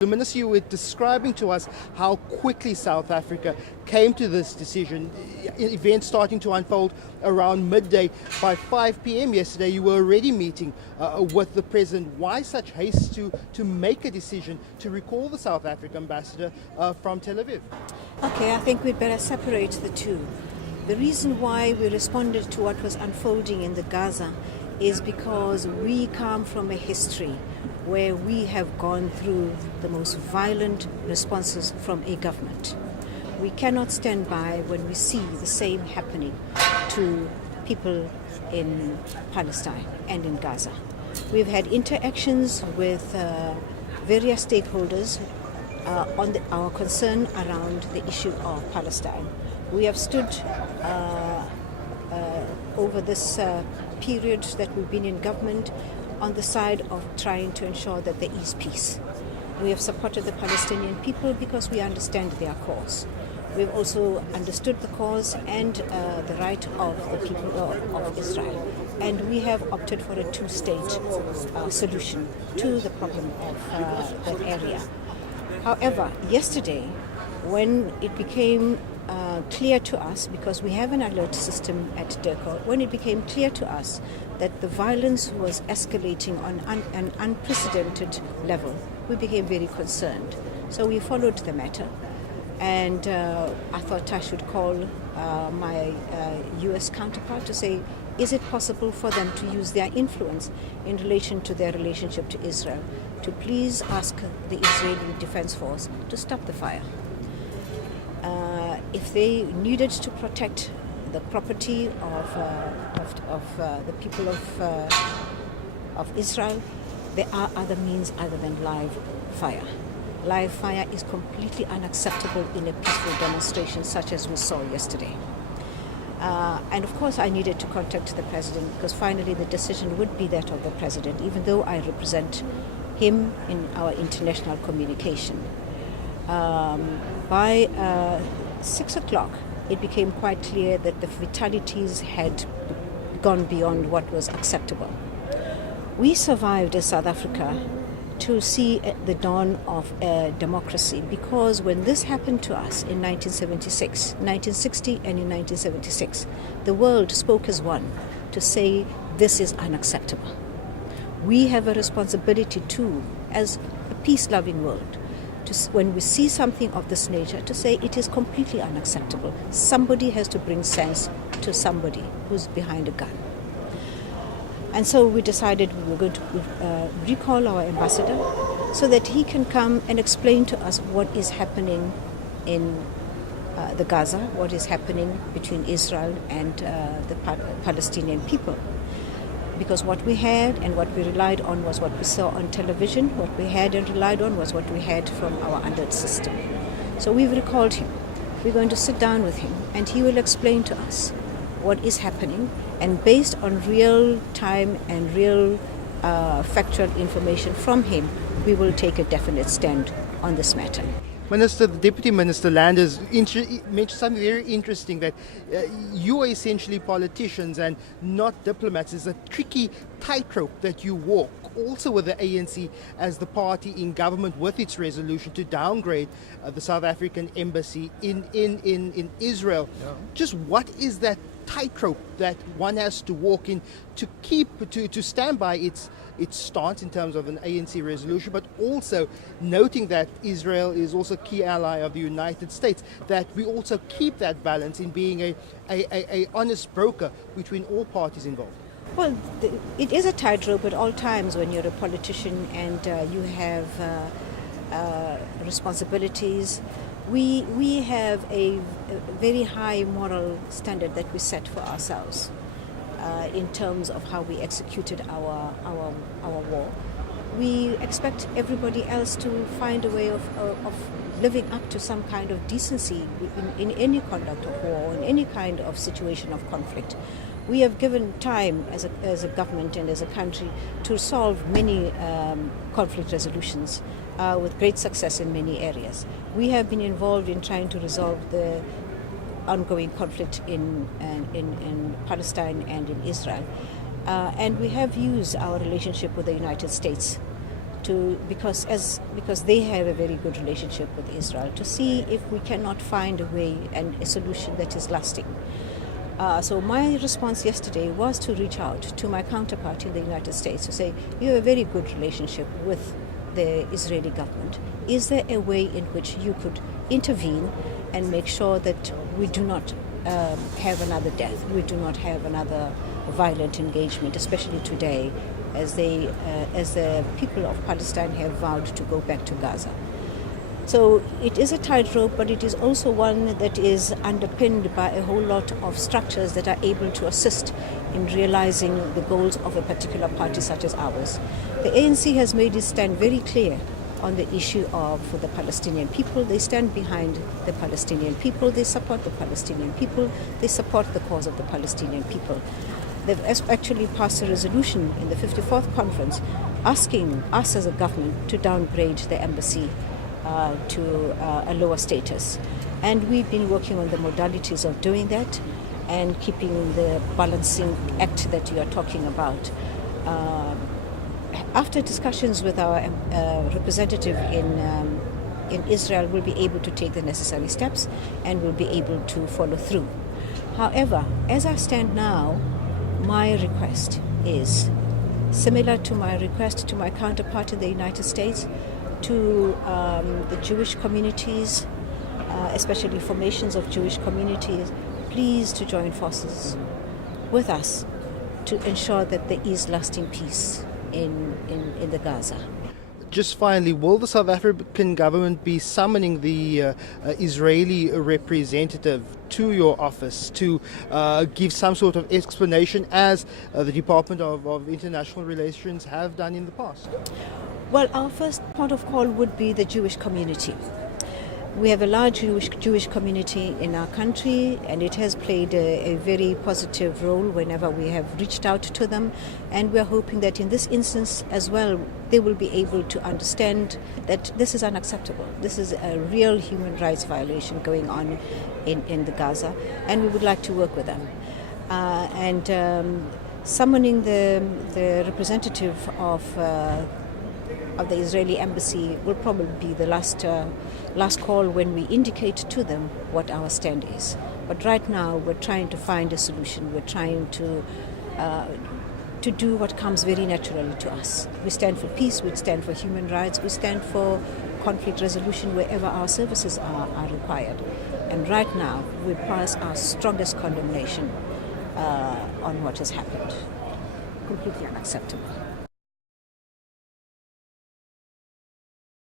The Minister, you were describing to us how quickly South Africa came to this decision, events starting to unfold around midday. By 5 p.m. yesterday, you were already meeting with the President. Why such haste to make a decision to recall the South African ambassador from Tel Aviv? Okay, I think we'd better separate the two. The reason why we responded to what was unfolding in the Gaza is because we come from a history where we have gone through the most violent responses from a government. We cannot stand by when we see the same happening to people in Palestine and in Gaza. We've had interactions with various stakeholders on our concern around the issue of Palestine. We have stood over this period that we've been in government on the side of trying to ensure that there is peace. We have supported the Palestinian people because we understand their cause. We've also understood the cause and the right of the people of Israel. And we have opted for a two-state solution to the problem of that area. However, yesterday, when it became clear to us, because we have an alert system at DIRCO, when it became clear to us that the violence was escalating on an unprecedented level, we became very concerned. So we followed the matter, and I thought I should call my US counterpart to say, is it possible for them to use their influence in relation to their relationship to Israel to please ask the Israeli Defense Force to stop the fire? If they needed to protect the property of the people of Israel, there are other means other than live fire. Live fire is completely unacceptable in a peaceful demonstration such as we saw yesterday. And of course I needed to contact the President because finally the decision would be that of the President, even though I represent him in our international communication. By 6 o'clock, it became quite clear that the fatalities had gone beyond what was acceptable. We survived as South Africa to see the dawn of democracy, because when this happened to us in 1960 and in 1976, the world spoke as one to say this is unacceptable. We have a responsibility too, as a peace-loving world, when we see something of this nature, to say it is completely unacceptable. Somebody has to bring sense to somebody who's behind a gun. And so we decided we were going to recall our ambassador so that he can come and explain to us what is happening in the Gaza, what is happening between Israel and the Palestinian people. Because what we had and what we relied on was what we saw on television. What we had and relied on was what we had from our alert system. So we've recalled him. We're going to sit down with him and he will explain to us what is happening, and based on real time and real factual information from him, we will take a definite stand on this matter. Minister, the Deputy Minister Landers mentioned something very interesting, that you are essentially politicians and not diplomats. It's a tricky tightrope that you walk, also with the ANC as the party in government with its resolution to downgrade the South African embassy in Israel. Yeah. Just what is that tightrope that one has to walk in to keep to stand by its stance in terms of an ANC resolution, but also noting that Israel is also a key ally of the United States, that we also keep that balance in being a honest broker between all parties involved? Well, it is a tightrope at all times when you're a politician and you have responsibilities. We have a very high moral standard that we set for ourselves in terms of how we executed our war. We expect everybody else to find a way of living up to some kind of decency in any conduct of war, in any kind of situation of conflict. We have given time as a government and as a country to solve many conflict resolutions with great success in many areas. We have been involved in trying to resolve the ongoing conflict in Palestine and in Israel. And we have used our relationship with the United States because they have a very good relationship with Israel, to see if we cannot find a way and a solution that is lasting. So my response yesterday was to reach out to my counterpart in the United States to say, you have a very good relationship with the Israeli government. Is there a way in which you could intervene and make sure that we do not have another death, we do not have another violent engagement, especially today, as the people of Palestine have vowed to go back to Gaza. So it is a tightrope, but it is also one that is underpinned by a whole lot of structures that are able to assist in realizing the goals of a particular party such as ours. The ANC has made its stand very clear on the issue of the Palestinian people. They stand behind the Palestinian people, they support the Palestinian people, they support the cause of the Palestinian people. They've actually passed a resolution in the 54th conference asking us as a government to downgrade the embassy to a lower status. And we've been working on the modalities of doing that and keeping the balancing act that you are talking about. After discussions with our representative in Israel, we'll be able to take the necessary steps and we'll be able to follow through. However, as I stand now, my request is similar to my request to my counterpart in the United States, to the Jewish communities, especially formations of Jewish communities, please to join forces with us to ensure that there is lasting peace in the Gaza. Just finally, will the South African government be summoning the Israeli representative to your office to give some sort of explanation, as the Department of International Relations have done in the past? Well, our first point of call would be the Jewish community. We have a large Jewish community in our country, and it has played a very positive role whenever we have reached out to them. And we're hoping that in this instance as well, they will be able to understand that this is unacceptable. This is a real human rights violation going on in the Gaza, and we would like to work with them. Summoning the representative of the Israeli embassy will probably be the last call when we indicate to them what our stand is. But right now we're trying to find a solution. We're trying to do what comes very naturally to us. We stand for peace, we stand for human rights, we stand for conflict resolution wherever our services are required. And right now we pass our strongest condemnation on what has happened. Completely unacceptable.